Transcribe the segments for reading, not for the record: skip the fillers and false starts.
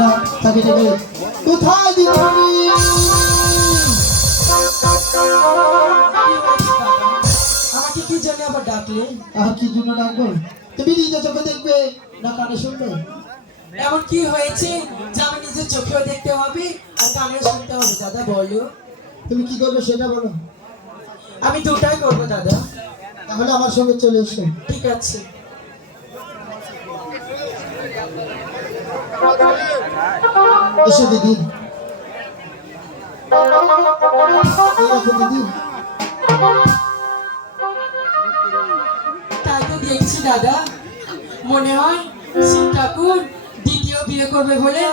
না তাকে ডেকে কোথায় দিদিমণি? আমাকে কি জন্য আবার ডাকলে? কি জন্য ডাকবো? তুমি নিজে চোখে দেখবে না কানে শুনবে? এমন কি হয়েছে যে আমি নিজের চোখেও দেখতে হবে আর কানেও শুনতে হবে? দাদা বলো, তুমি কি করবে সেটা বলো। আমি দুটাই করবো দাদা। তাহলে আমার সঙ্গে চলে এসো। ঠিক আছে। এসো দিদি। দিদি তাই তো দেখছি দাদা, মনে হয় শিব ঠাকুর দ্বিতীয় বিয়ে করবে বলে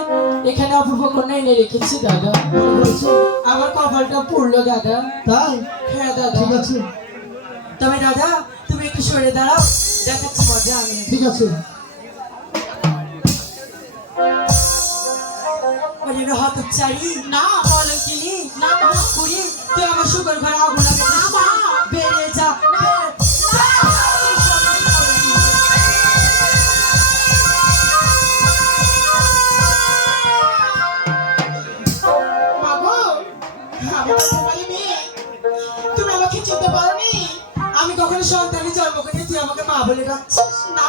এখানে অপূর্ব কন্যা এনে রেখেছি দাদা। আমার কপালটা পুড়লো দাদা। তাই? হ্যাঁ দাদা। ঠিক আছে, তবে দাদা তুমি একটু সরে দাঁড়াও, দেখাচ্ছি মজা আমি। ঠিক আছে। হতচারী না কলঙ্কিনী না কুড়ি, তুই আমার শুকর ঘরে আগুন লাগে না মা, বেরিয়ে যা। আমি কখনো সন্তানের জন্ম করে তুই আমাকে মা বলে ডাকছিস? না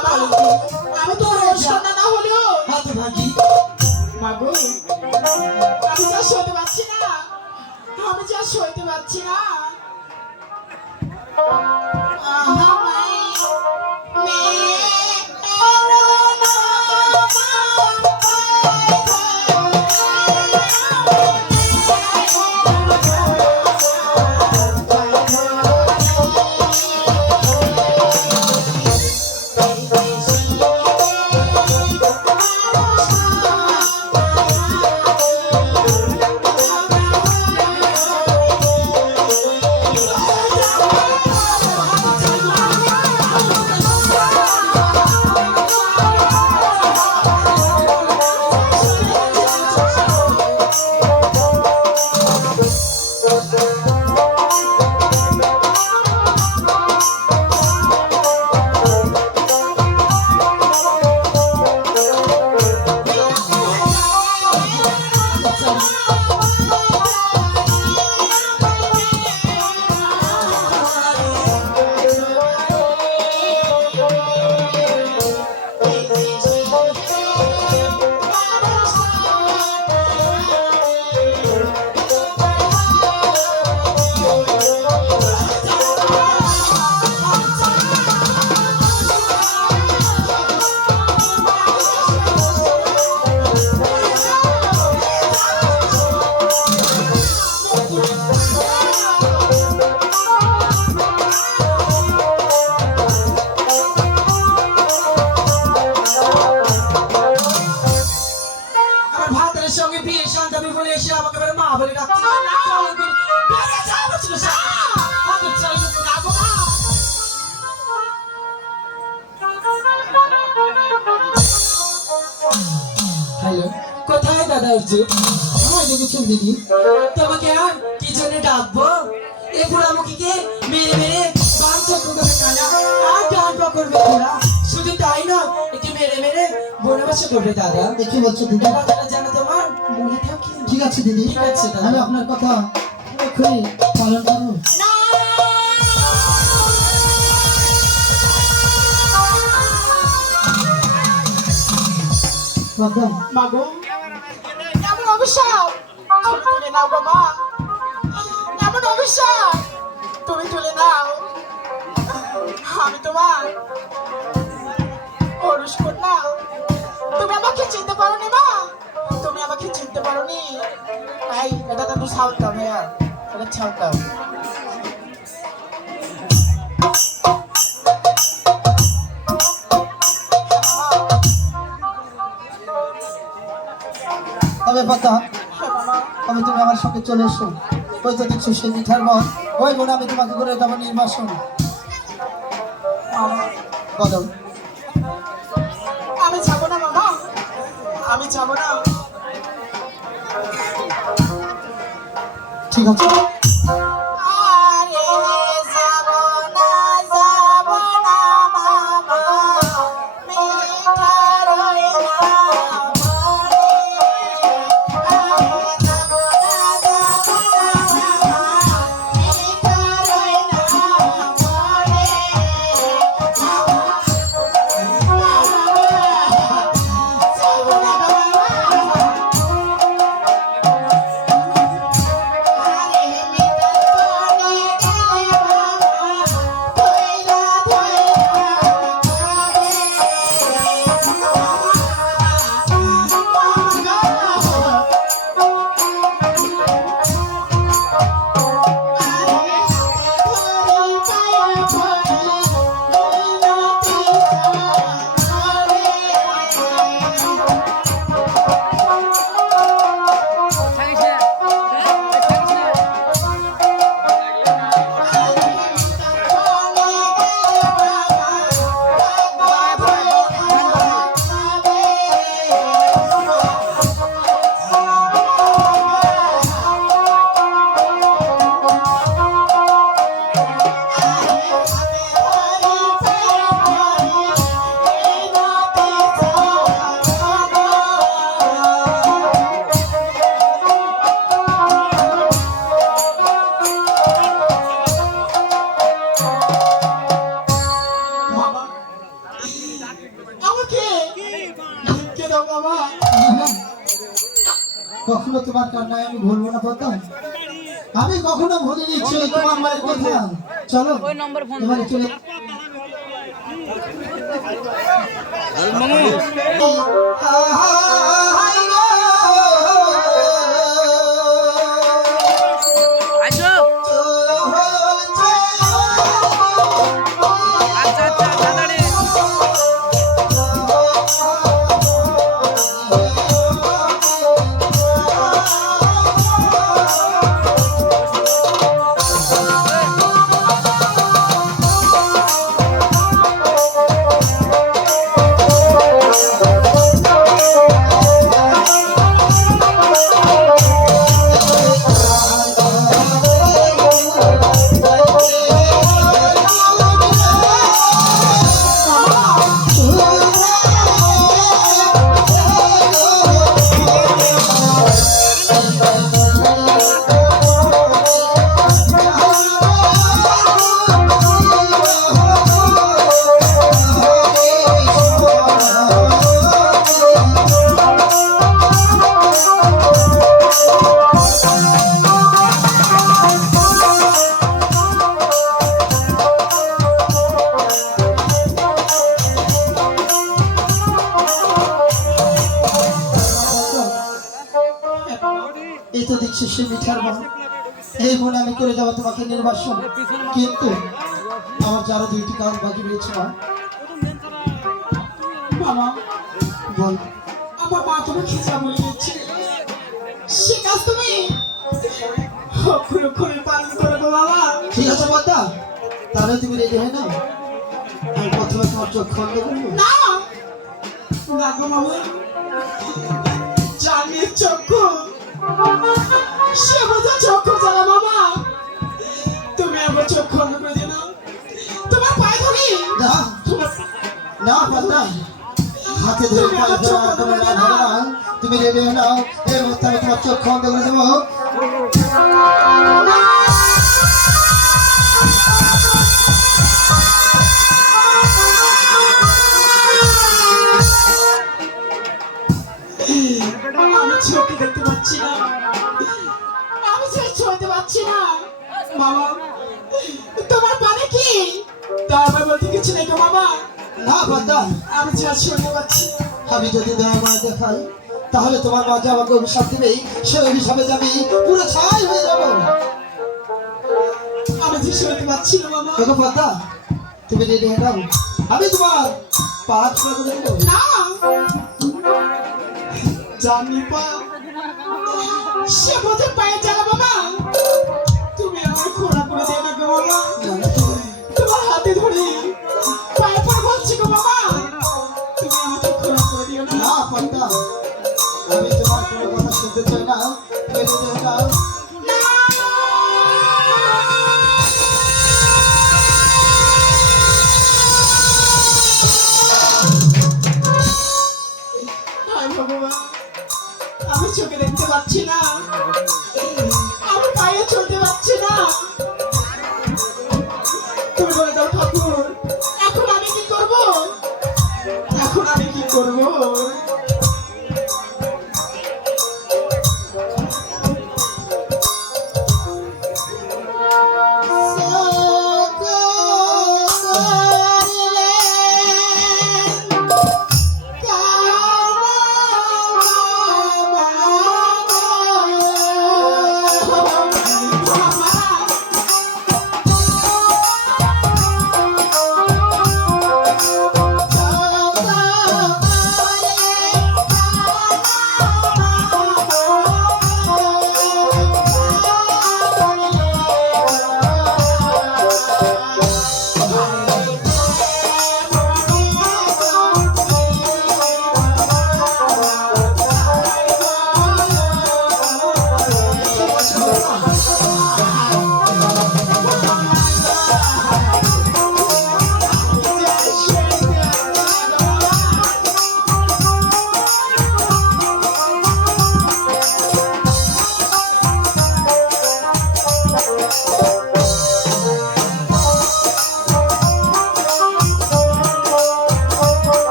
আমি তোর সন্তান না হলেও হতভাগী। মাগো আমি যা সইতে পারছি না, আমি যা সইতে পারছি না। আহা সঙ্গে বিয়ে সন্তানি বলে এসে আমাকে মা বলে ডাকছে। হ্যালো, কোথায় দাদা অর্জুন? আমার দেখেছেন দিদি। তোমাকে আর কি জন্য ডাকবো? এই বুড়ামুখীকে মেরে মেরে বান চক্র করে কানা আর ডান পকড়বে ঘোড়া। শুধু তাই না, একে মেরে মেরে বনবাস করবে দাদা। কি বলছো দিদি? কথাটা যেন তোমার মনে থাকে। ঠিক আছে দিদি, ঠিক আছে দাদা। আমি আপনার কথা এক্ষুনি পালন করবো। মাগো এমন অভিশাপ তুমি তুলে নাও গো মা, এমন অভিশাপ তুমি তুলে নাও। আমি তোমার অরুষ কন্যা, তুমি আমাকে চিনতে পারোনি মা, তুমি আমাকে চিনতে পারোনি। এই এটা তো সাউথ দাও ভাইয়া, এটা সাউথ দাও। তবে পাতা আমি তুমি আমার সঙ্গে চলে এসো। ওই তো দেখছো সেই মিঠার মন, ওই বোন আমি তোমাকে করে দেবো নির্বাসন। বলো। আমি যাবো না মামা, আমি যাবো না। ঠিক আছে। কখনো তোমার কান্নায় আমি ভুলবো না পদ্মা। আমি কখনো ভুলিনি তোমার মায়ের কথা। চলো এবারে চলে আসো আচ্ছা আচ্ছা তাড়াতাড়ি এই তো দেখছি সে মিঠার বোন। এই বোন আমি করে যাবো তোমাকে নির্বাসন, কিন্তু আমার যারা দুইটি কাজ বাকি রয়েছে মা। বাবা বল। আমার মা তুমি খিচা বলে দিচ্ছে, সে কাজ তুমি অক্ষরে পালন করে গো বাবা। ঠিক আছে পদ্মা, তাহলে তুমি রেডি হয়ে নাও। আমি প্রথমে তোমার চোখ বন্ধ করবো। না না গো বাবা, জানিয়ে চক্ষু সে বোঝা চক্ষু জ্বালা বাবা, তুমি আমার চোখ বন্ধ করে দিও না। তোমার পায়ে ধরি না তোমার না পদ্মা, হাতে ধরে পায়ে ধরা আর কোনো লাভ হবে না। তুমি রেডি হয়ে নাও, এই মুহূর্তে আমি তোমার চোখ বন্ধ করে দেবো। আমি চোখে দেখতে পাচ্ছি না, আমি সেই ছুঁতে পাচ্ছি না বাবা। তোমার পানে কি তারপর বলতে কিছু নেই গো বাবা। না পদ্মা, আমি যা শুনতে পাচ্ছি না। আমি যদি দয়া মায়া দেখাই তাহলে তোমার মা যে আমাকে অভিশাপ দিবেই, সে অভিশাপে যাবি পুরো ছাই হয়ে যাবো। আমি যে শুনতে পাচ্ছি না বাবা। দেখো পদ্মা, তুমি রেডি হয়ে নাও, আমি তোমার পা ছুঁয়ে করে দেবো। না জানি পা সে বোঝে পায়ে জ্বালা বাবা, তুমি আমার খোলা করে দিও না গো বাবা। তোমার হাতে ধরে পায়ে পড়ে বলছি গো বাবা, তুমি আমাকে খোলা করে দিও না। না পদ্মা, আমি তোমার কোনো কথা শুনতে চাই না, তুমি রেডি হয়ে নাও। হায় ভগবান, আমি চোখে দেখতে পাচ্ছি না, আমি পায়ে চলতে পারছি না। তুমি বলে দাও ঠাকুর, এখন আমি কি করব? এখন আমি কি করব?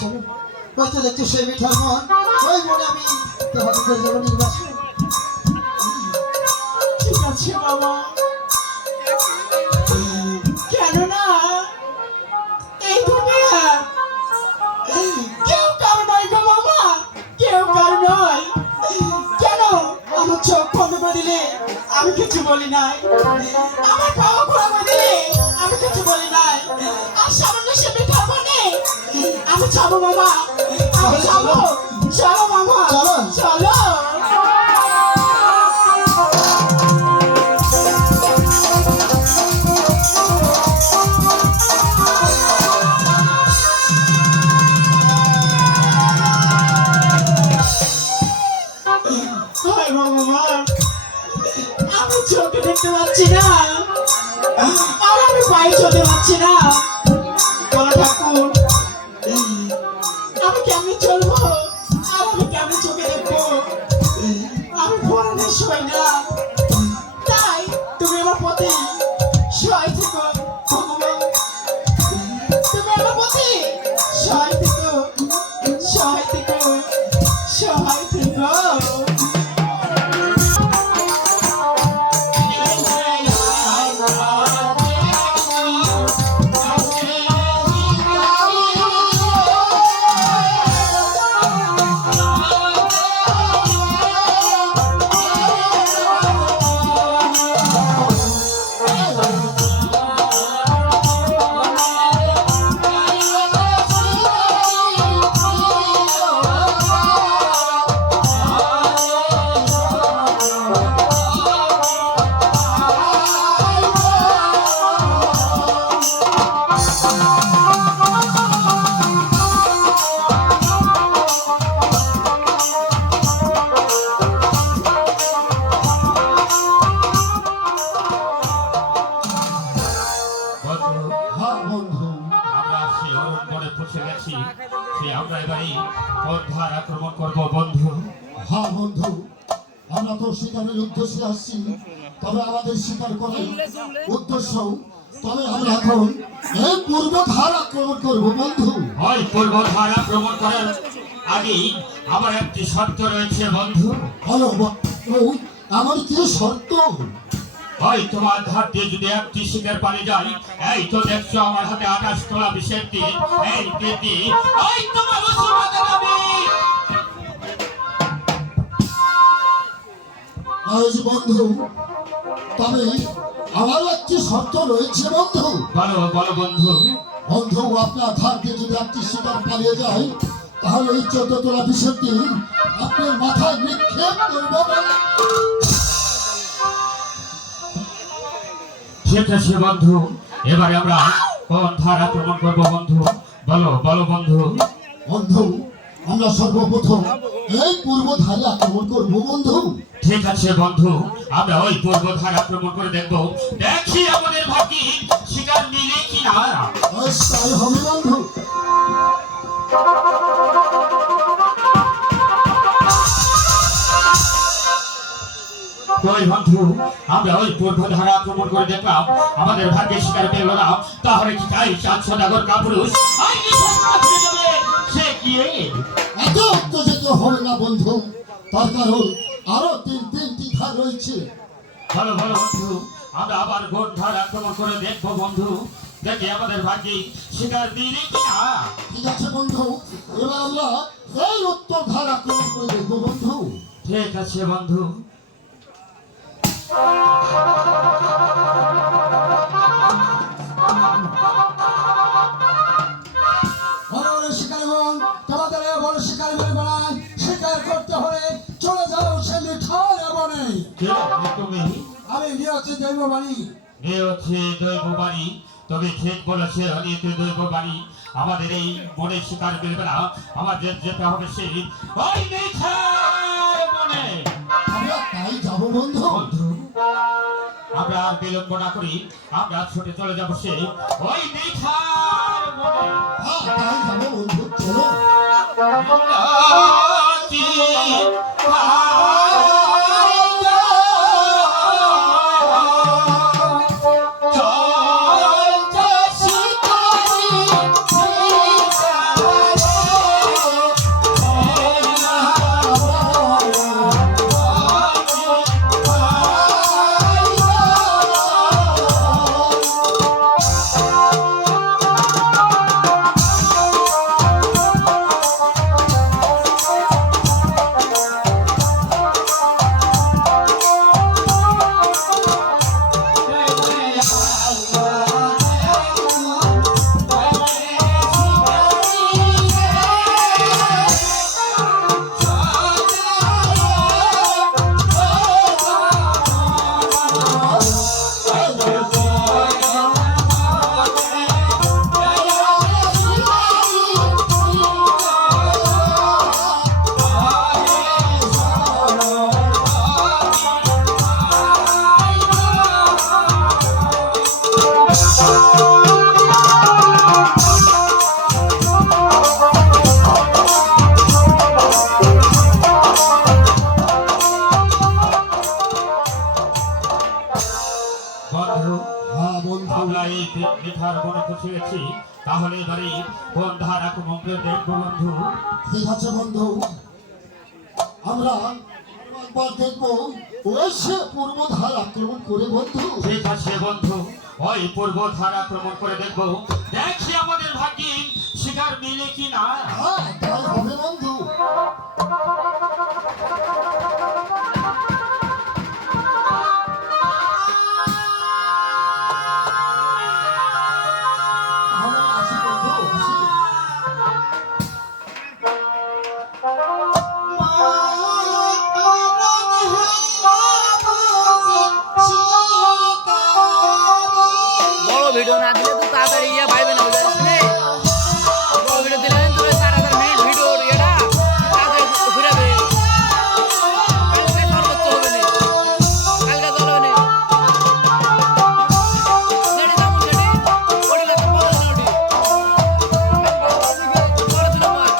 চলো ওই তো দেখছো সেই মিঠার মন ওই মনে আমি তোমাকে করে দেবো নির্বাসন ঠিক আছে বাবা কেননা এই দুনিয়া কেউ কার নয় গো মামা কেউ কার নয় কেন আমার চোখ বন্ধ করে দিলে আমি কিছু বলি নাই আমার পাওয়া ঘোরা করে দিলে আমি কিছু বলি নাই আর সামান্য সে মিঠা বনে আমি যাবো মামা আমি যাবো চলো মামা চলো। চলো হায় ভগবান আমি চোখে দেখতে পাচ্ছি না আর আমি পায়ে চলতে পারছি না বলো ঠাকুর আমি কেমনি চলবো আর আমি কেমনি চোখে দেখবো আমি পড়ানোর সময় না তাই তুমি আমার প্রতি সহায় থেকো ভগবান তুমি আমার প্রতি সহায় থেকো সহায় থেকো সহায় থেকো হ্যাঁ বন্ধু, আমরা সেই অরণ্যে পৌঁছে গেছি। সে আমরা এবারে পন্থার আক্রমণ করব বন্ধু। হ্যাঁ বন্ধু, আমরা তো শিকারের উদ্দেশ্যে আসছি, তবে আমাদের শিকার করার উদ্দেশ্য, তবে আমরা এখন এই পূর্বধার আক্রমণ করবো বন্ধু। ওই পূর্বধার আক্রমণ করার আগে আমার একটি শর্ত রয়েছে বন্ধু। হলো বন্ধু, আমার কি শর্ত? ওই তোমার ধার দিয়ে যদি একটি শিকার পানি যায়, এই তো দেখছো আমার হাতে 28 তোলা বিষের তীর, এই তীর দিয়ে ওই তোমার উঁচু মাথা যাবে। আজ বন্ধু, তবে আমার একটি শর্ত রয়েছে বন্ধু। বলো বলো বন্ধু। বন্ধু, আপনার ধার দিয়ে যদি একটি শিকার পালিয়ে যায়, তাহলে এই 14 তোলা বিষের তীর আপনার মাথায় নিক্ষেপ করবো। ঠিক আছে বন্ধু, এবারে আমরা কোন ধার আক্রমণ করবো বন্ধু? বলো বলো বন্ধু। বন্ধু, আমরা সর্বপ্রথম এই পূর্বধারে আক্রমণ করবো বন্ধু। ঠিক আছে বন্ধু, আমরা ওই পূর্বধার আক্রমণ করে দেখবো, দেখি আমাদের ভাগ্যে শিকার মিলে কিনা। আজ তাই হবে বন্ধু। ওই বন্ধু, আমরা ওই পূর্বধারা আক্রমণ করে দেখলাম, আমাদের ভাগ্যে শিকার পেল না। তাহলে কি তাই 7 সদাগর কাপুরুষ ওই নিঃশ্বাসটা ফিরে যাবে? সে কি এত উত্তেজিত হবে না বন্ধু, তার কারণ আরো তিনটি ধার রয়েছে। ভালো ভালো বন্ধু, আমরা আবার গোট ধার আক্রমণ করে দেখবো বন্ধু, দেখি আমাদের ভাগ্যে শিকার দিলে কিনা। ঠিক আছে বন্ধু, এবার আমরা এই উত্তর ধার আক্রমণ করে দেখবো বন্ধু। ঠিক আছে বন্ধু। বড় বড় শিকারী বোন, তোমাদের এই বড় শিকারী বলে বলায় শিকার করতে হলে চলে যাও সে মিঠার বনে। কে তুমি? আমি নিয়েছি দৈব বাণী। এ হচ্ছে দৈব বাড়ি, তবে ঠিক বলেছে অনিতে দৈব বাড়ি। আমাদের এই বনে শিকার মিলবে না, আমাদের যেতে হবে সেই ওই মিঠার বনে। আমরা তাই যাবো বন্ধু। বন্ধু, আমরা আর বিলম্ব না করি, আমরা ছুটে চলে যাবো সে ওই মিঠার বনে। হ্যাঁ, তাই যাবো বন্ধু, চলো। চল আমরা এই মিঠার বনে পৌঁছেছি, তাহলে এবারে কোন ধার আক্রমণ করে দেখবো বন্ধু? ঠিক আছে বন্ধু, আমরা একবার দেখবো ওই সে পূর্ব ধার আক্রমণ করে বন্ধু। ঠিক আছে বন্ধু, ওই পূর্ব ধার আক্রমণ করে দেখবো, দেখি আমাদের ভাগ্যে শিকার মিলে কিনা। হ্যাঁ তাই হবে বন্ধু। তাহলে আসি বন্ধু, আসি। বড় ভিডিও না দিলে তো তাড়াতাড়ি ইয়া পাইবে না, বুঝতে পারছিস? বড় ভিডিও দিলে তো 4,000 মিনিট ভিডিও এটা তাড়াতাড়ি ঘুরাবে। কালকে সর্বোচ্চ হবে না, কালকে জল হবে না। যেটি যেমন সেটি ওটি তো বড় না ওটি বড় দিন আমার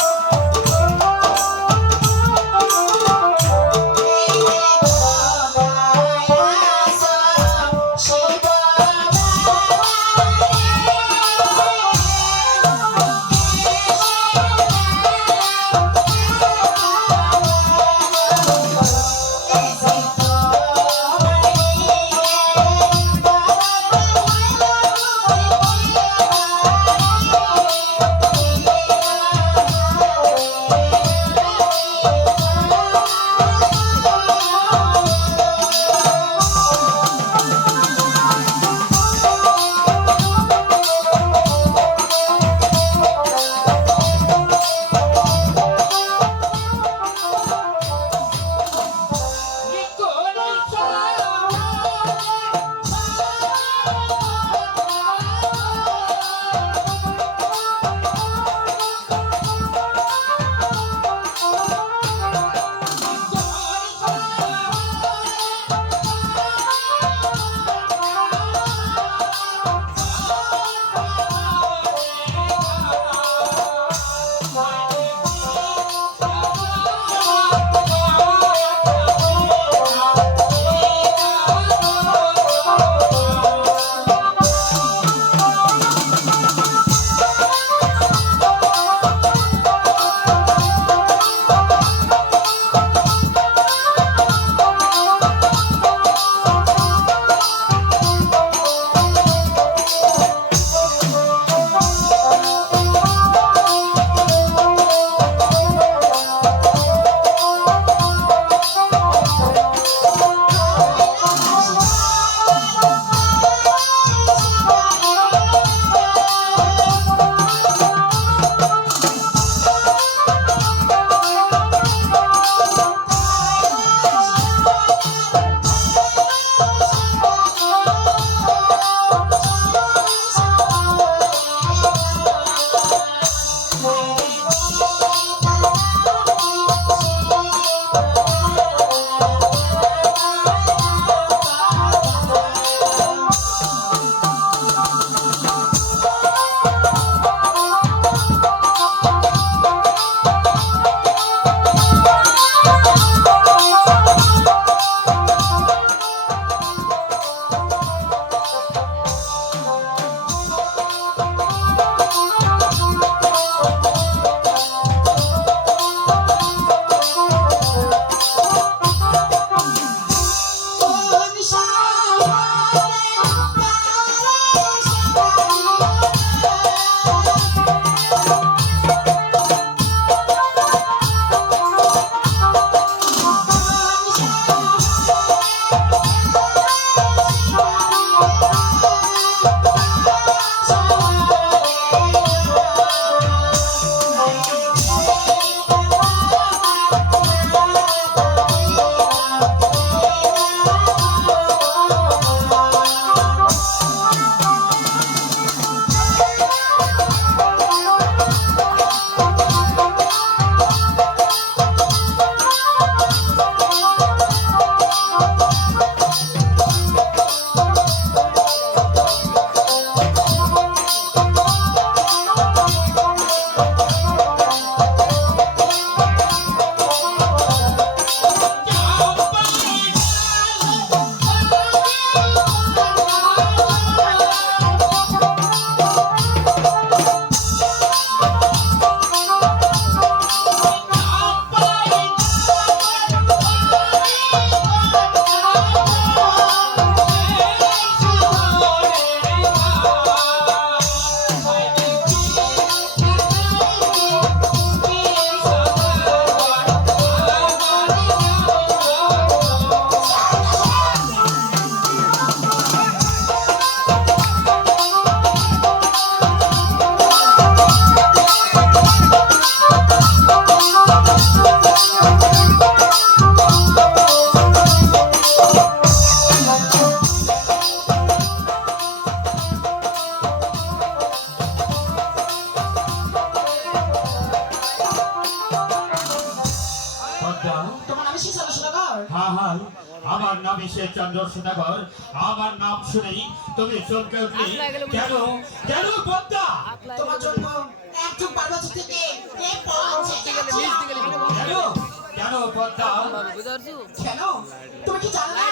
আমার নাম এসে চন্দ্র সদাগর, আমার নাম শুনেই তুমি চমকে উঠলে কেন? কেন পদ্মা? তোমার জন্য এক যুগ পার্বতী থেকে এই পৌঁছে গেছে। কেন? কেন পদ্মা? কেন? তুমি কি জানো না?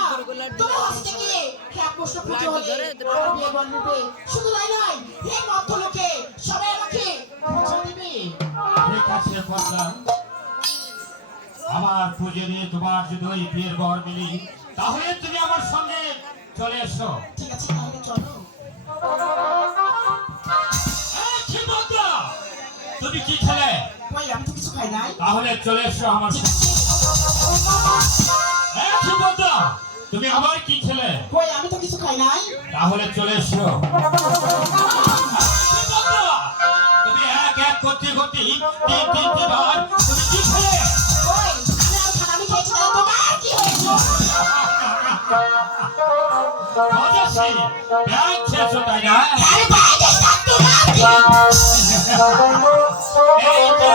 তুমি হস্তে গিয়ে এক প্রশ্ন পুজো হলে আমার বিয়ে বন্ধবে। শুধু তাই নয়, এই মধ্য লোকে সবাই আমাকে পুজো দিবে। ঠিক আছে পদ্মা, আমার পুজো দিয়ে তোমার যদি ওই বিয়ের বর মিলি, তাহলে তুমি আমার সঙ্গে চলে এসো। ঠিক আছে, তাহলে চলো। কি পদ্মা? তুমি কি খেলে? কই, আমি তো কিছু খাই নাই। তাহলে চলে এসো আমার সঙ্গে। কি পদ্মা? তুমি আবার কি খেলে? কই, আমি তো কিছু খাই নাই। তাহলে চলে এসো। কি পদ্মা? তুমি এক এক করতে করতে তিনটে বার তুমি কি খেলে? কই, আমি আর খানামি খেয়েছি, তাহলে তোমার কি হয়েছে? অজস্রী, ব্যাগ খেয়েছো তাই না? আরে বাইরে থাক, তোমার কি? এই যে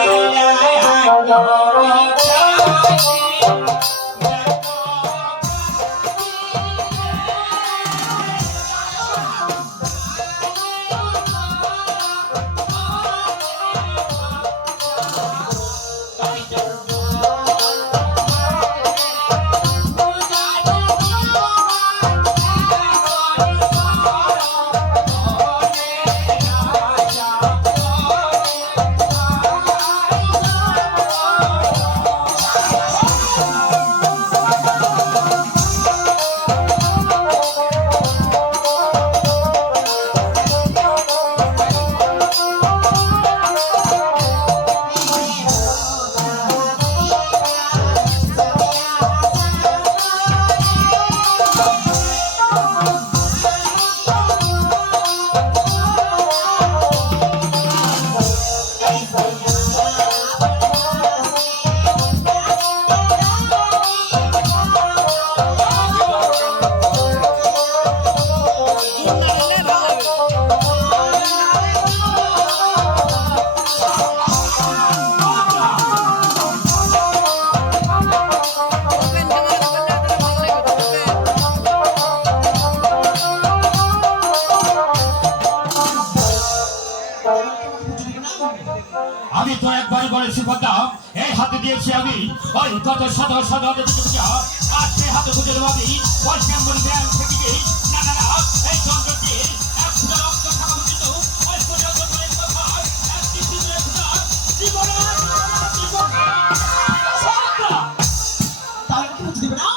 আমি তো একবারই বলেছি পদ্মা, এই হাতে দিয়েছি আমি ওই কত শত শত আর সে হাতে খুঁজে দেবো আমি পয়সাঙ্গরি ব্যাংক থেকে। না না না, এই চন্দ্রকে এক ফুটা রক্ত থাকা উচিত, ওই পর্যন্ত করে কথা এক চিঠিতে ফুটা জীবনে তাহলে কি বুঝতে দিবে না?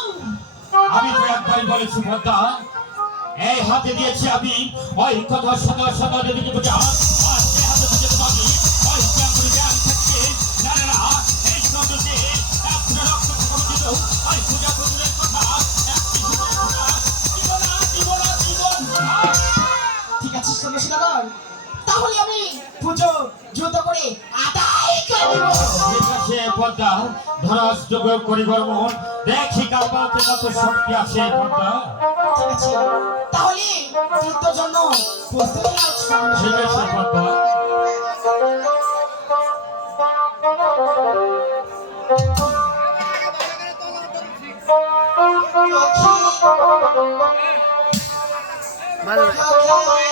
আমি তো একবারই বলেছি পদ্মা, এই হাতে দিয়েছি আমি ওই কত শত শত দিদিকে বুঝা আর সে হাতে খুঁজে দেবো আমি ওই পয়সাঙ্গরি ব্যাংক থেকে। না না না, এই চন্দ্রকে এক ফুটা রক্ত থাকা উচিত, ওই পূজা পুজোর কথা এক চিঠিতে ফুটা জীবন। ঠিক আছে, শোনো সদাগর, তাহলে আমি পুজো যুদ্ধ করে আদায় করে দেব। ঠিক আছে পদ্মা, ধরাস যোগ করিবার মন, দেখি কার বাড়িতে কত শক্তি আছে পদ্মা। ঠিক আছে, তাহলে যুদ্ধের জন্য প্রস্তুত হও শোনো ঠিক আছে সদাগর। পদ্মা। ভালো ভিডিও তো করলে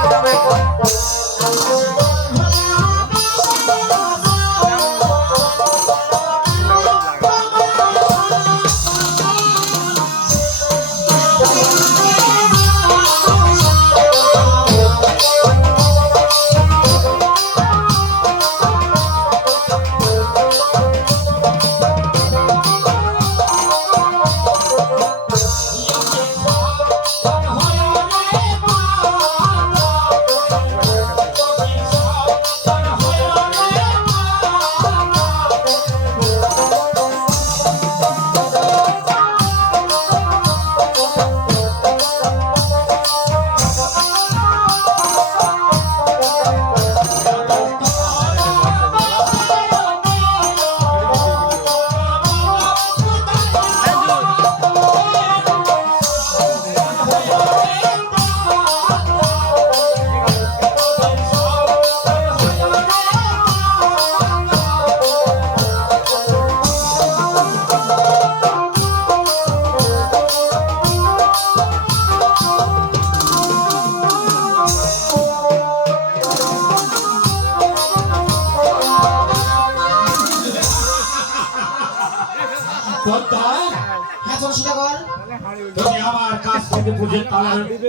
হাতে পদ্মা হ্যাঁ চল সদাগর। তুমি আমার কাছ থেকে পুজোর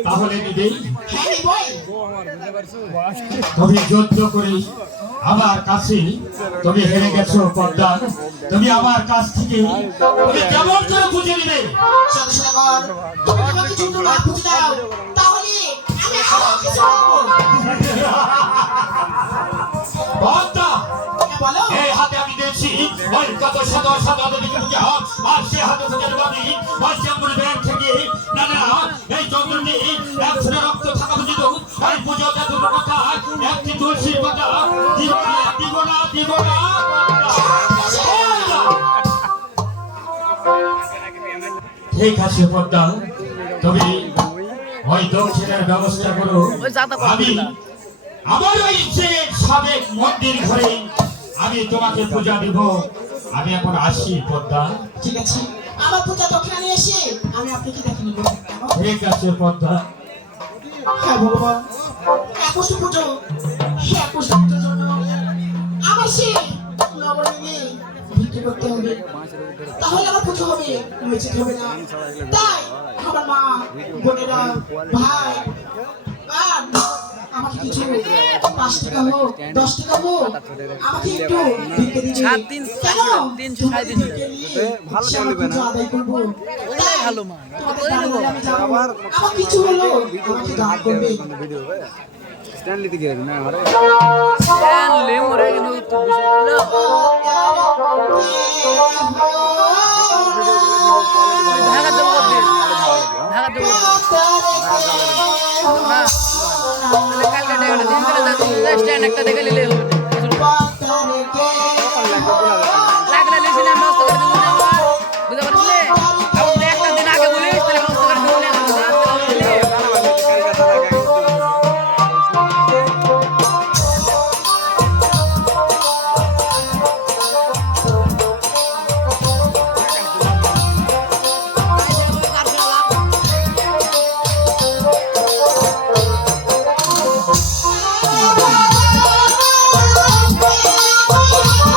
তাহলে নিবেই। হ্যাঁ নিবই। তুমি যুদ্ধ করে আমার কাছে তুমি হেরে গেছো পদ্মা। তুমি আমার কাছ থেকে তুমি কেমন করে বুঝে নিবে? চল সদাগর, তুমি আমাকে যুদ্ধ না বুঝে দাও, তাহলে আমি আরো কিছু করবো। পদ্মা হ্যাঁ বলো। এই হাতে আমি দেখছি ওই কত শত শত দিকে পূজা আর সে হাতে পূজার বাড়ি পশ্চিমপুর ব্যাংক থেকে না না এই চন্দ্রনী একশো রক্ত থাকা বুঝিত ওই পুজো জাদুর কথা একটি তুলসীর কথা দিব না দিব না দিব না। ঠিক আছে পদ্মা, তুমি ওই দক্ষিণের ব্যবস্থা করো। ওই জাতা করতে আমি না। আমার ওই যে সাবেক মন্দির ঘরে আমি তোমাকে পূজা দিব। আমি এখন আসি পদ্মা। ঠিক আছে, আমার পূজা দক্ষিণা নিয়ে এসে আমি আপনাকে দেখে নিব। ঠিক আছে পদ্মা। হ্যাঁ ভগবান, 21 পুজো, 21 পুজোর জন্য আমার সে নবরঙ্গে ভিক্ষে করতে হবে, তাহলে আমার পুজো হবে, উচিত হবে না। তাই আমার মা, বোনেরা, ভাই আর আমাকে কিছু 5 টাকা হোক 10 টাকা হোক আমাকে একটু ভিক্ষে দিবে। 300 ভালো চলবে না, আদায় করবো। তাই ভালো মা। তোমাদের দাঁড়িয়ে আমি যাবো, আমার কিছু হলো আমাকে দান করবে। স্ট্যান্ডলিতে গিয়ে না আরে স্ট্যানলি মরে কিন্তু উত্তর বিষয় হলো ঢাকা দেবো দিয়ে ঢাকা দেবো না তাহলে কালকে ডেকে দিন করে যাচ্ছি স্ট্যান্ড একটা দেখে নিলে হবে লাগলে লিখি না নষ্ট করে দেবো না বুঝতে পারছিস আমি একটা দিন আগে বলিস তাহলে নষ্ট করে দেবো না Oh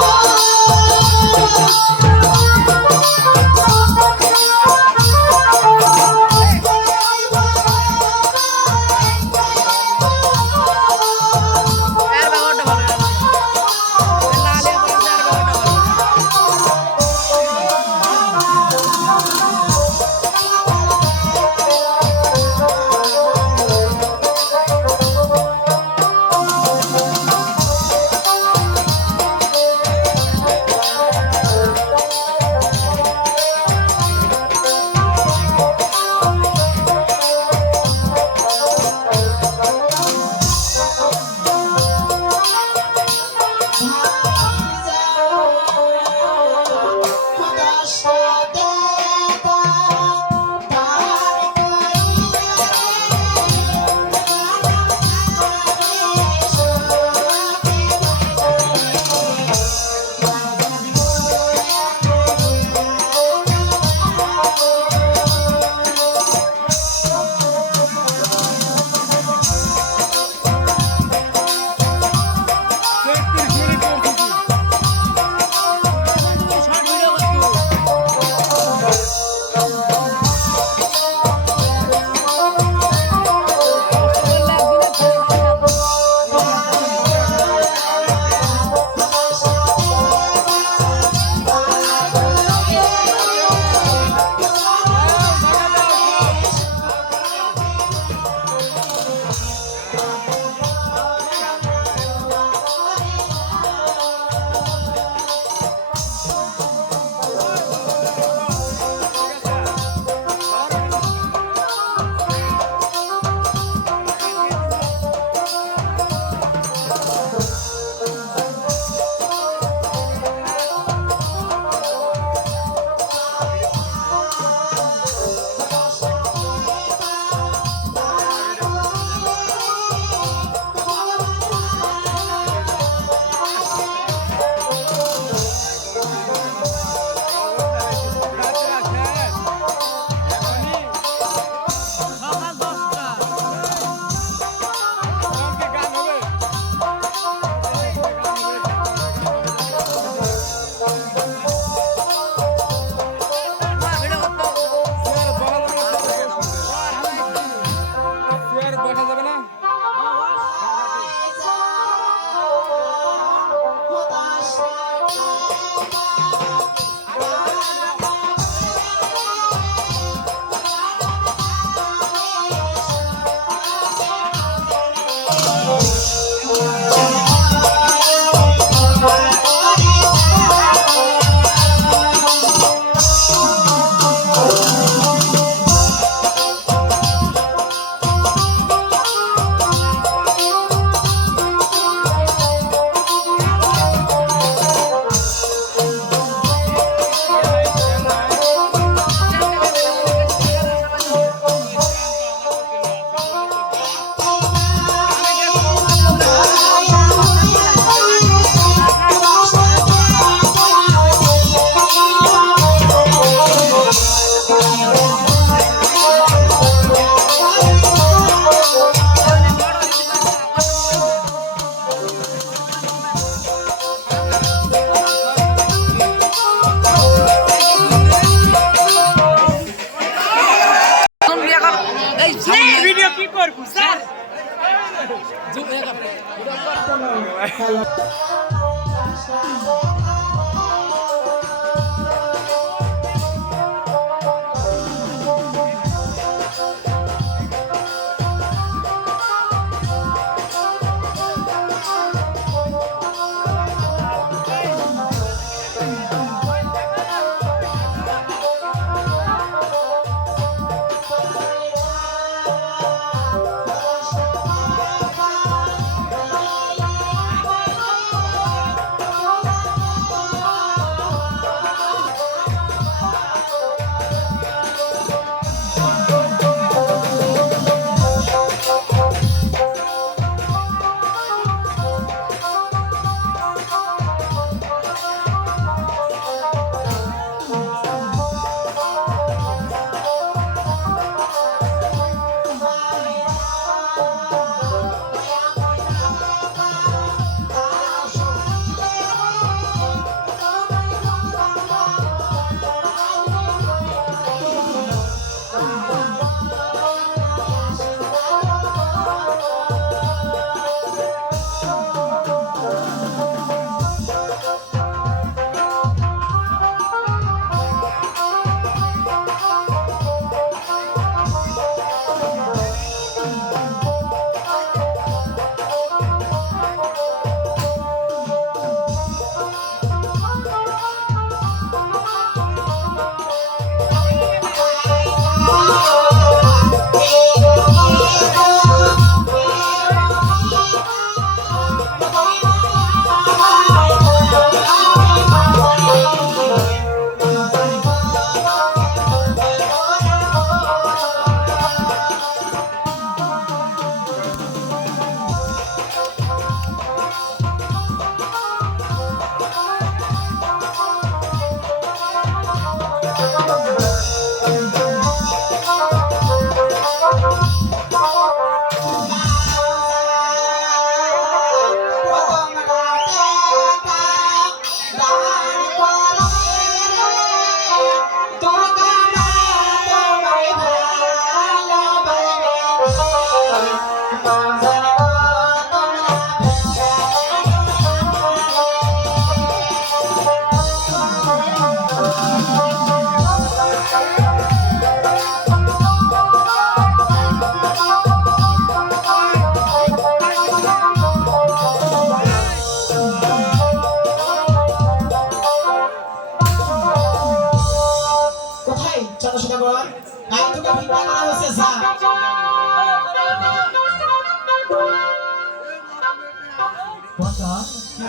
পদ্মা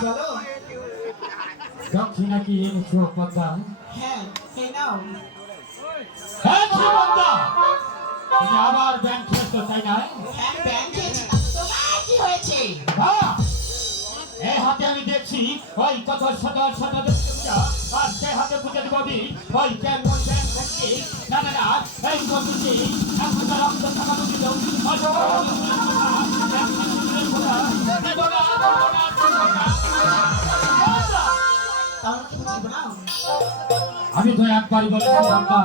বলো দক্ষিণা কি এনেছো পদ্মা? হ্যাঁ এই নাও হ্যাঁ কি পদ্মা, তুমি আবার ব্যাংক খেয়েছো তাই না? হ্যাঁ ব্যাংক খেয়েছি তোমার কি হয়েছে হ্যাঁ, এই হাতে আমি দেখছি ওই কত শত শত টাকা, আর সে হাতে পুজো দিবি ওই কেমন ব্যাংক থেকে না না না এই কতটি 1000 রক্ত টাকা দিল আমি তো একবারই বলেছি পদ্মা,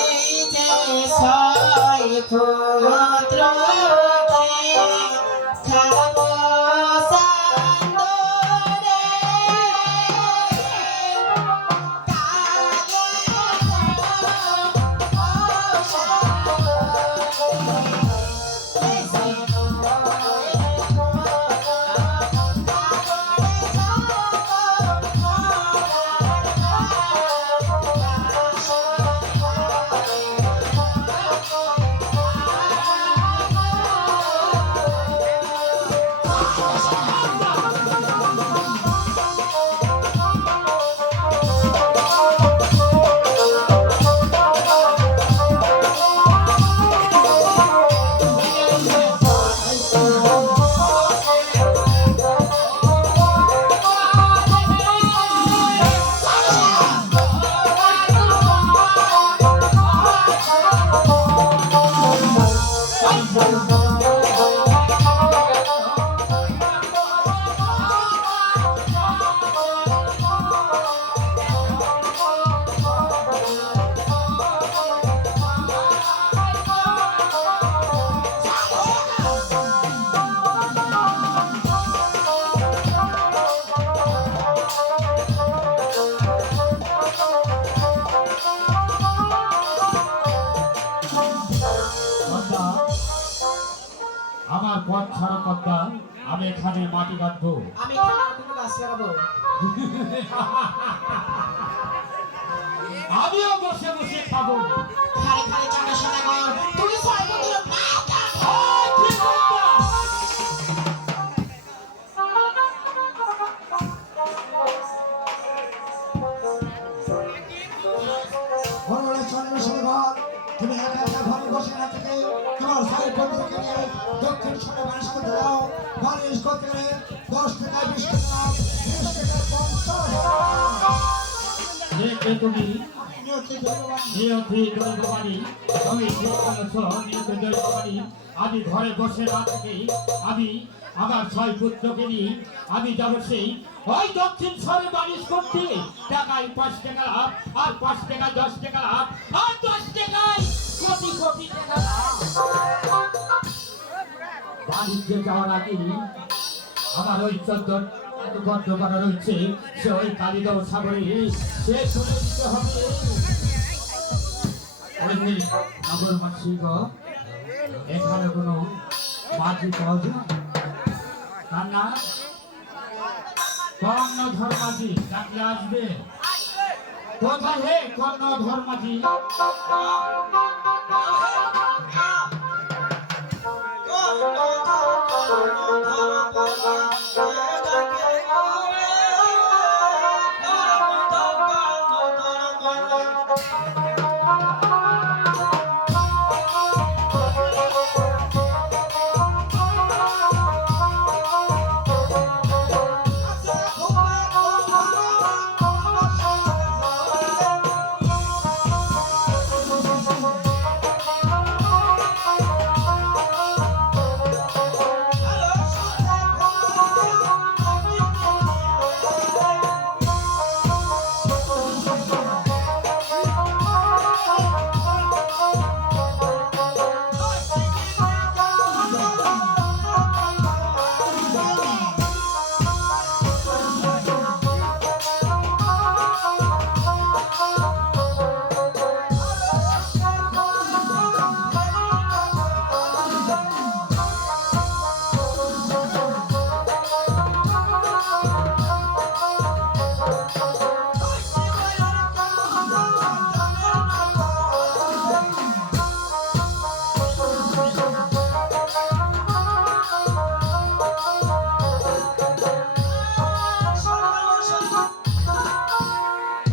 এই যে ছয় পুত্র খাবো সান্দরে সরকর্তা, আমি এখানে মাটি কাটবো। আমি এখানে আর কোনো গাছ লাগাবো। আমিও বসে বসে খাবো। খালি খালি চাঁদা সদাগর, তুমি ছয় বন্ধুর বাবা। আয়, ঠিক কথা। বড় চন্দ্র সরকার, তুমি একা একা ঘরে বসে না থেকে তোমার ছয় বন্ধুকে নিয়ে দক্ষিণ সরে বানিশ করতে দাও। বানিশ করতে গেলে 10 টাকা 20 টাকা 30 টাকা 50 দেখবে তুমি নিয়তি ভগবান নিয়তি দৈববাণী, তুমি ঠিক বলেছ, নিয়তি দৈববাণী। আমি ঘরে বসে না থেকে আমি আমার 6 পুত্রকে নিয়ে আমি যাব সেই ওই দক্ষিণ স্বরে বানিশ করতে। টাকায় 5 টাকা লাভ, আর 5 টাকা 10 টাকা লাভ, আর 10 টাকায় কোটি কোটি টাকা লাভ। বাণিজ্যে যাওয়ার আগে আমার ওই চন্দন গন্ধ করা রয়েছে, সে ওই কালিদাও সাগরে সে তুলে দিতে হবে। ওই নগর মাসিক এখানে কোনো মাঝি পাওয়া যায়? তার না কর্ণধর মাঝি ডাকলে আসবে। কোথায় হে কর্ণধর মাঝি?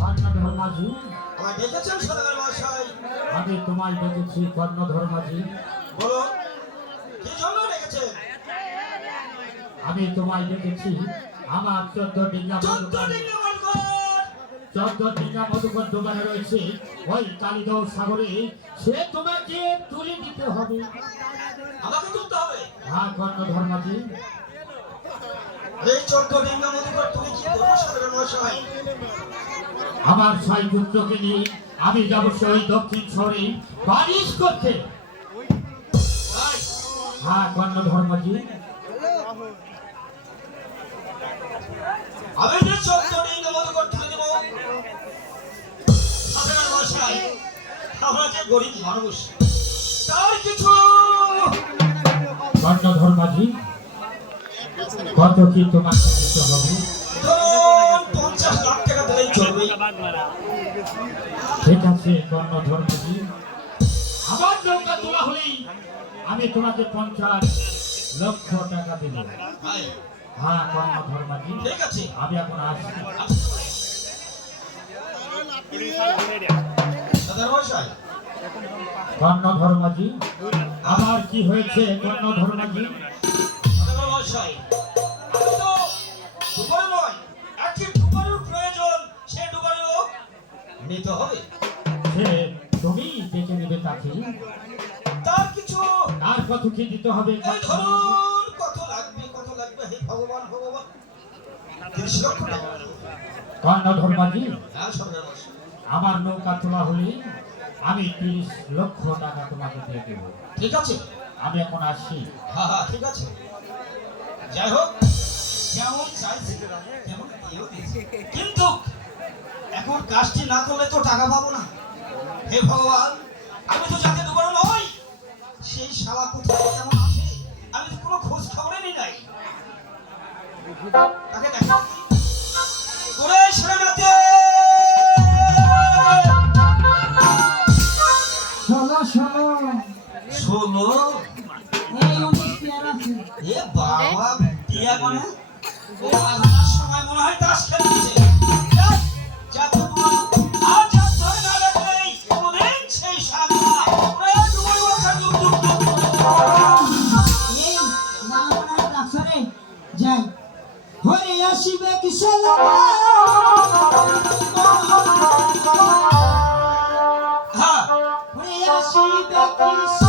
কর্ণধর মাঝি, আমায় ডেকেছেন সরকার মহাশয়? আমি তোমায় ডেকেছি কর্ণধর মাঝি। বলো কি জন্য ডেকেছেন? আমি তোমায় ডেকেছি আমার 14 ডিঙ্গা মধুকর দোকানে রয়েছে ওই কালিদাও সাগরে, সে তোমাকে তুলে দিতে হবে। আমাকে তুলতে হবে? হ্যাঁ কর্ণধর মাঝি। এই 14 ডিঙ্গা মধুকর তুমি কি করবে সরকার মহাশয়? আমার 6 পুত্রকে নিয়ে আমি যাব সেই দক্ষিণ শহরে বানিশ করতে। হ্যাঁ কর্ণধর মাঝি। আমি যে 14 ডিঙ্গা মধুকর তুলে দেব সরকার মহাশয়, আমরা যে গরিব মানুষ তার কিছু কর্ণধর মাঝি, কত কি তোমাকে দিতে হবে? ধরুন 50 লাখ টাকা দিলেই চলবে। ঠিক আছে কর্ণধর মাঝি, আমার নৌকা তোলা হলেই আমি তোমাকে 50 লক্ষ টাকা দেব। ভাই, হ্যাঁ কর্ণধর মাঝি, ঠিক আছে। আমি এখন আসছি। সরকার মহাশয়, কর্ণধর মাঝি, আমার কি হয়েছে কর্ণধর মাঝি? সরকার মহাশয়, আমি তো ডুবার নয়, একটি ডুবারের প্রয়োজন, সে ডুবারেও নিতে হবে। সে তুমি দেখে নেবে তাকে, তার কিছু তার কত কি দিতে হবে? এই ধরুন কত লাগবে হে ভগবান ভগবান, 30 লক্ষ টাকা। কর্ণধর মাঝি, হ্যাঁ সরকার মহাশয়, আমার নৌকা তোলা হলে আমি 30 লক্ষ টাকা তোমাকে দিয়ে দেবো। ঠিক আছে। আমি এখন আসছি। হ্যাঁ হ্যাঁ ঠিক আছে। যাই হোক, যেমন চাইছি তেমন দিয়েও দিয়েছি, কিন্তু এখন কাজটি না করলে তো টাকা পাবো না। হে ভগবান, আমি তো যাকে ডুবানো নই, সেই শালা কোথায় কেমন আছে আমি তো কোনো খোঁজ খবরই নাই। তাকে দেখো ওরে শরণার্থী শোনো এ বাবা বিয়া মানে ও আসার সময় মনে হয় তাস খেলছে। যা তো আর যা ধরে না রাখলেই কোনদিন সেই সামনা ওরে ডুবুই ওঠা ডুব ডুব ডুব। যাই হরে আসিবে কিসের হ্যাঁ হরে আসিবে কিসের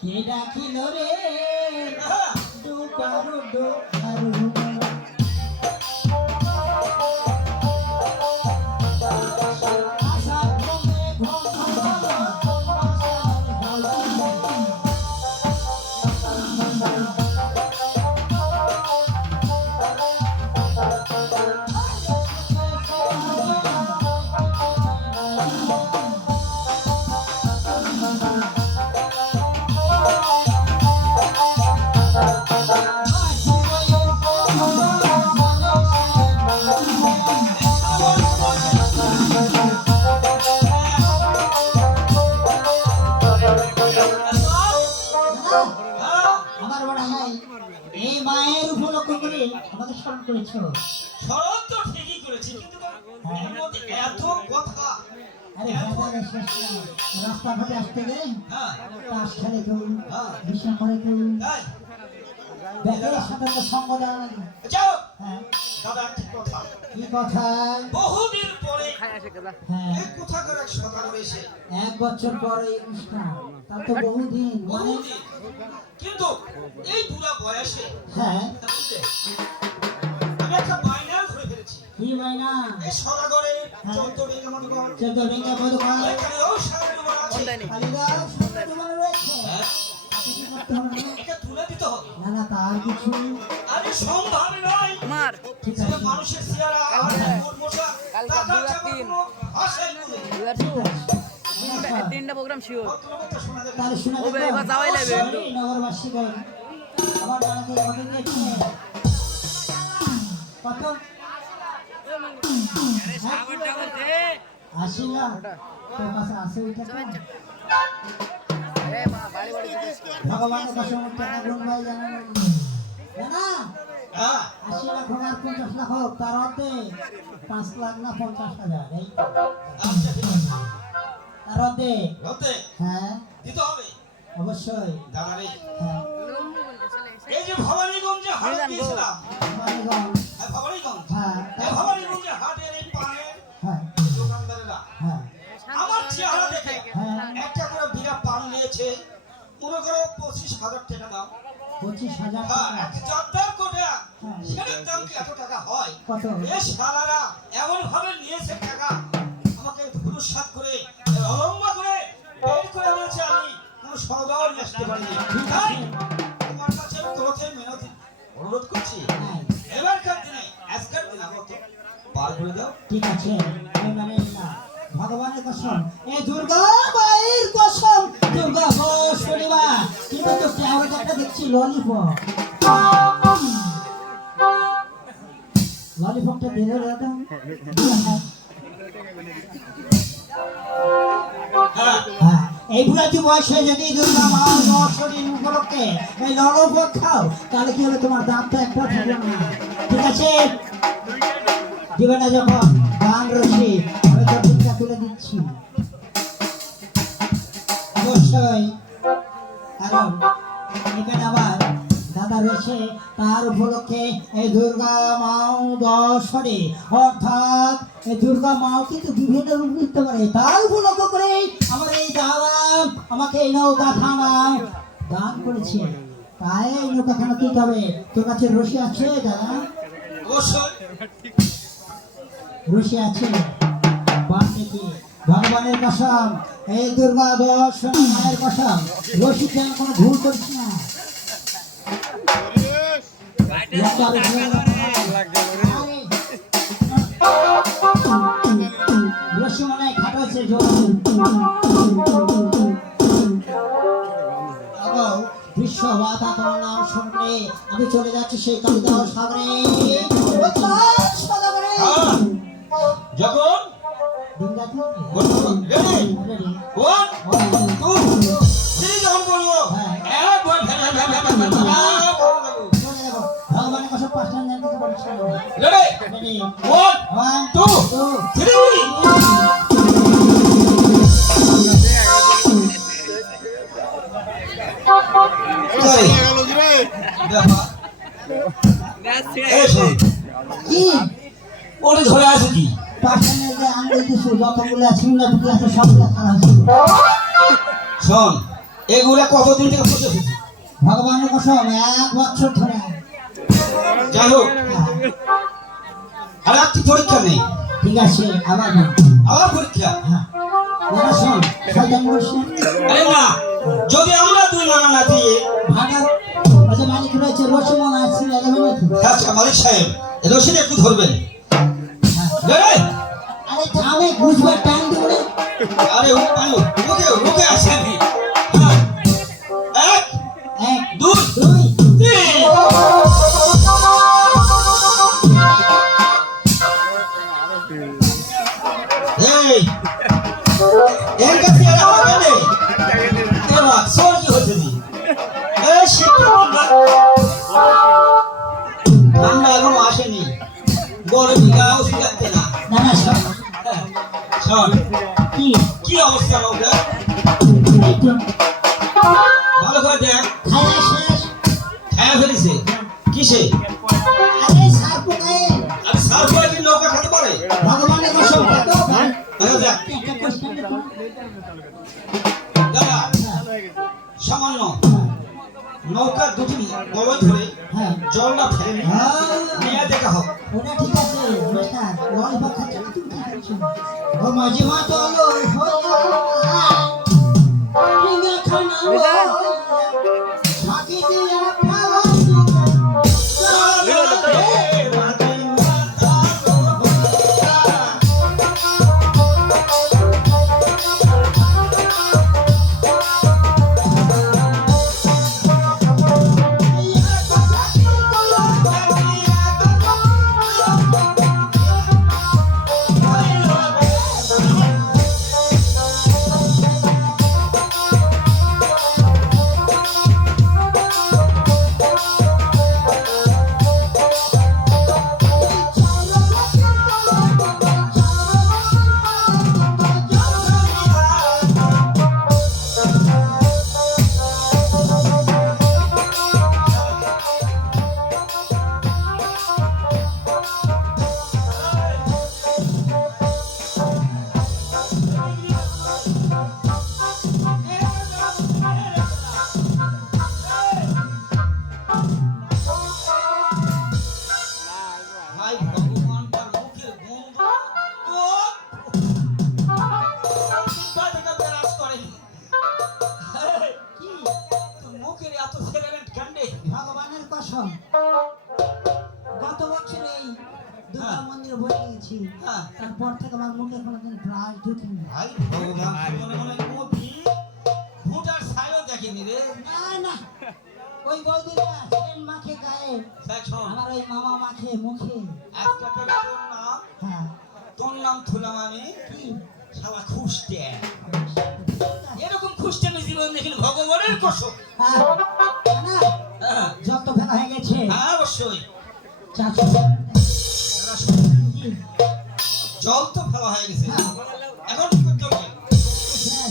কে ডাকিল রে ডুবারু ডুবারু আমার বড় ভাই এই মায়ের উপলক্ষ করে আমাকে স্মরণ করেছো। স্মরণ তো ঠিকই করেছি কিন্তু এর মধ্যে এত কথা। আরে বাজারে শেষ না, রাস্তাঘাটে আসতে গেলে হ্যাঁ তাস খেলে কেউ, হ্যাঁ নেশা করে কেউ, তাই ব্যাগের সাথে তো সঙ্গ দেওয়া লাগে। যাও হ্যাঁ দাদা একটা কথা। কি কথা? বহুদিন পরে হ্যাঁ এক কোথাকার এক সদাগর এসে 1 বছর পর এই অনুষ্ঠান, তা তো বহুদিন মানে। বহুদিন কিন্তু এই বুড়া বয়সে হ্যাঁ তা বুঝলে, আমি একটা বায়না ধরে ফেলেছি। কি বাইনা? এই সদাগরে 14 বিঘা মতো ঘর, 14 বিঘা মতো ঘর, এখানে ও সারা তোমার আছে। কালিদাস তোমার রয়েছে। হ্যাঁ, তাতে কি করতে হবে? এটা তুলে দিতে হবে। না না তার কিছু আরে সম্ভব নয়। ঠিক সে আছে মানুষের চেহারা আর মোট মশা টাকা চাপা কোনো আশাই নেই। তিনটা প্রোগ্রাম শিওর ভদ্রলোকটা শোনা যাবে। তাহলে শুনে ওবে দেখো। এবার যাওয়াই লাগবে একটু। নগরবাসীগণ আমার জানাতে কত দিয়েছে? কত? 80 লাখ? তোর কাছে আছে ওই টাকা? ভগবানের কাছে আমার টাকা গুণ ভাই জানা হ্যাঁ 80 লাখ হোক আর 50 লাখ হোক তার অর্ধে 5 লাখ না 50,000 এই তো। আচ্ছা ঠিক আছে তার অর্ধে হতে হ্যাঁ দিতে হবে অবশ্যই দাদা রে হ্যাঁ এই যে ভবানীগঞ্জে হাট দিয়েছিলাম মানিগঞ্জ হ্যাঁ ভবানীগঞ্জ হ্যাঁ এই ভবানীগঞ্জে হাটের এই পানের হ্যাঁ দোকানদারেরা হ্যাঁ আমার চেহারা দেখে হ্যাঁ একটা করে বিরা পান নিয়েছে মনে করো 25,000 টাকা দাম 25,000 হ্যাঁ টাকা এক চারটার কোটা হ্যাঁ। সেটার দাম কি এত টাকা হয় কত এ শালারা এমন ভাবে নিয়েছে টাকা আমাকে ধুলুসাৎ করে অলম্বা করে বের করে বলেছে আমি কোনো সওদাও নিয়ে আসতে পারিনি তাই তোমার কাছে তোরতে মেনতি অনুরোধ করছি হ্যাঁ এবারকার দিনে আজকের দিন আমাকে পার করে দাও ঠিক আছে আমি মানে না ভগবানের কসম এ দুর্গা মায়ের কসম দুর্গা গো শনিবা কিন্তু তো কেমন একটা দেখছি ললিপপ ললিপপটা দিলে দাদা হ্যাঁ হ্যাঁ এই বুড়াটি বয়সে যদি দুর্গা মা শরীর উপলক্ষে এই ললিপপ খাও তাহলে কি হবে তোমার দাঁতটা একটা থাকবে না ঠিক আছে দিবে না যখন গান রসি আমি তো টিকা তুলে দিচ্ছি অবশ্যই কারণ এখানে আবার দাদা রয়েছে তার উপলক্ষে এই দুর্গা মাও দশরে অর্থাৎ এই দুর্গা মাও কিন্তু বিভিন্ন রূপ নিতে পারে তার উপলক্ষ করে আমার এই দাদা আমাকে এই নৌকা খানা দান করেছে তাই এই নৌকা খানা তুলতে হবে তোর কাছে রশি আছে দাদা অবশ্যই রশি আছে বান দেখি ভগবানের কসম এই দুর্গা দর্শন মায়ের কসম রশি কেন কোনো ভুল করছি না রশি মনে হয় খাটাচ্ছে বিশ্ব বাধা তোমার নাম শুনলে আমি চলে যাচ্ছি সেই কালিদাহ সাগরে হ্যাঁ যখন রেডি 1 2 3 যখন বলবো এক বল ভগবানের কসম পাঁচটা জানতে পারছি রেডি 1 2 3 কি ওরে ধরে আছে কি পাশানের যে আঙ্গুল কিছু যতগুলো সিংলা টুকলা আছে সবগুলো খারাপ ছিল শোন এগুলা কতদিন থেকে প্রসেস হচ্ছে ভগবানের কসম 1 বছর ধরে যাই হোক আর একটি পরীক্ষা নেই ঠিক আছে আবার না আবার পরীক্ষা হ্যাঁ ওরা শোন শয়তান বলছে আরে না যদি আমরা দুই মানা না দিয়ে ভাগার আচ্ছা মালিক রয়েছে রসি মনে আছে যাবে নাকি আচ্ছা মালিক সাহেব এ রশিদ একটু ধরবেন রে আরে থামে বুঝবার টাইম দিব না আরে রুকে রুকে আসেন এক 1 দুই 2 তিন এই এর কাছে আর আমাকে নেই এবার সর কি হচ্ছে নি এই শিক্ষা ঠান্ডা এখনো আসেনি গরম গাও শিখাচ্ছে না না না শোন শোন কি কি অবস্থা নৌকা এই তো ভালো করে দেখ খাওয়া শেষ খেয়ে ফেলেছে কিসে আরে সার পোকায় আরে সার করে কি নৌকা খেতে পারে ভগবানের কসম কত দেখা যাক একটা কোশ্চেন দেখো দাদা সামান্য নৌকা দুটি বড় ধরে হ্যাঁ জলটা ফেলে নিয়ে দেখা হোক ওটা ঠিক আছে মাস্টার ললিপপ খাচ্ছে না তুমি কি খাচ্ছো ও মাঝে মাতো লই হইয়া রিঙ্গা খানা সাকি দিয়া পাওয়া শোন, গত বছর এই দুর্গা হ্যাঁ। মন্দিরে বই গিয়েছি, হ্যাঁ। তারপর থেকে আমার মুখে কোনোদিন প্রায় ঢুকেনি। ভাই ভগবান, মনে মনে কবি ভোটার ছাইও দেখেনি রে। না না, ওই বৌদিরা সেন মাখে গায়ে, দেখ শোন, আমার ওই মামা মাখে মুখে। আজকে হ্যাঁ, তোর নাম থুলাম আমি কি শালা খুঁজতে। এরকম খুঁজতে আমি জীবন দেখিনি, ভগবানের কসম। হ্যাঁ, না, হ্যাঁ যত ফেলা হয়ে গেছে হ্যাঁ, অবশ্যই চাচু। এরা শোন, কি? জল তো ফেলা হয়ে গেছে, হ্যাঁ। এখন কি করতে হবে? হ্যাঁ,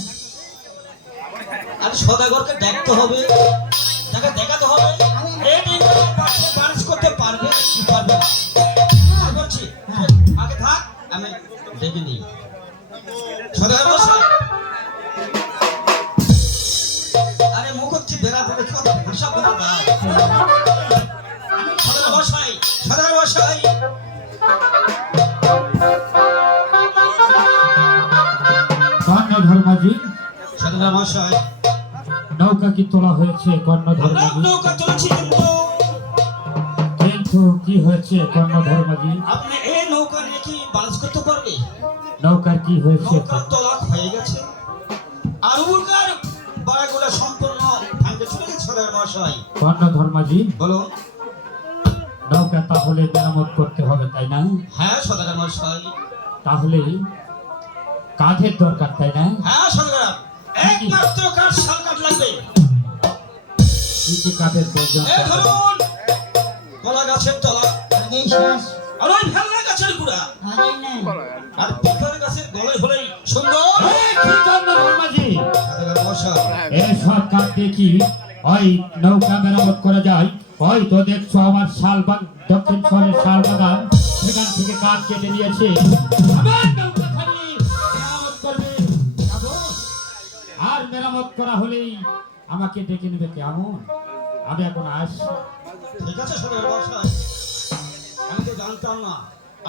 আরে সদাগরকে দেখতে হবে, তাকে দেখাতে হবে এই ডিঙ্গা পাশে ডান্স করতে পারবে কি পারবে না। আমি বলছি হ্যাঁ। আগে থাক, আমি দেখে নিই। সদাগর মশাই, আরে মুখ হচ্ছে বেড়া পড়ে কত ভাষা বলে দেয়। সদাগর মশাই, সদাগর মশাই, কর্ণধর মাঝি, সদাগর মশাই, নৌকা কি তোলা হয়েছে কর্ণধর আমরা মাঝি? নৌকা চলছি, কিন্তু কিন্তু কি হয়েছে কর্ণধর মাঝি? আপনি এই নৌকা নিয়ে কি বাস করতে পারবে? নৌকার কি হয়েছে? নৌকার তলাক হয়ে গেছে, আর উর্গার বাড়াগুলো সম্পূর্ণ ভাঙতে চলে গেছে। সদাগর মশাই কর্ণধর মাঝি, বলো। নৌকা তাহলে মেরামত করতে হবে তাই না? হ্যাঁ সদাগর মশাই, তাহলে কাঠের দরকার তাই না? হ্যাঁ সদাগর, একমাত্র কাঠ শাল কাঠ লাগবে। কি কি কাঠের প্রয়োজন? এই ধরুন কলা গাছের তলা, আগেই শেষ, আর ওই ভেলনা গাছের গুড়া, আগেই নেই। আর পিকার গাছের গলায় হলেই সুন্দর। এই কি কর্ণধর মাঝি? সদাগর মশাই, এসব কাঠ দেখি ওই নৌকা মেরামত করে যায়। ওই তো দেখছো আমার শালবাগ, দক্ষিণ শহরের শালবাগান, সেখান থেকে কাঠ কেটে নিয়েছে। আমার নৌকাখানি মেরামত করবে যাবো। আর মেরামত করা হলেই আমাকে ডেকে নেবে কেমন? আমি এখন আসি। ঠিক আছে সদাগর মশাই, আমি তো জানতাম না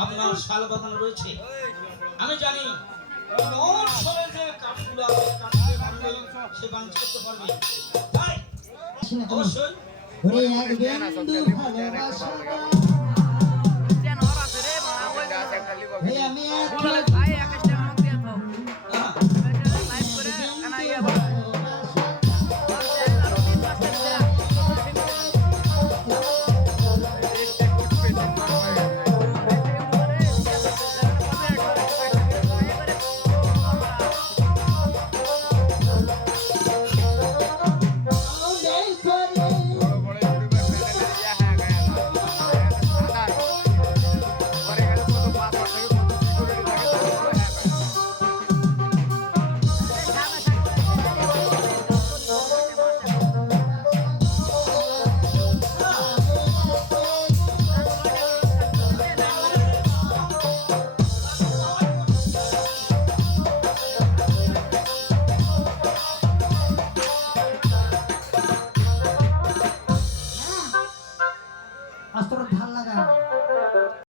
আপনার শাল বাগান রয়েছে। আমি জানি মোর শহরে যে কাঠগুলো আছে, কাঠগুলো বানলে সে বাঞ্চ করতে পারবে। তাই আসি না কেন? অবশ্যই ওরে এক বিন্দু ভালোবাসা, ওই আমি এক ভাই আকাশটা আমাকে দিয়ে দাও হ্যাঁ। লাইভ করে কানা ইয়া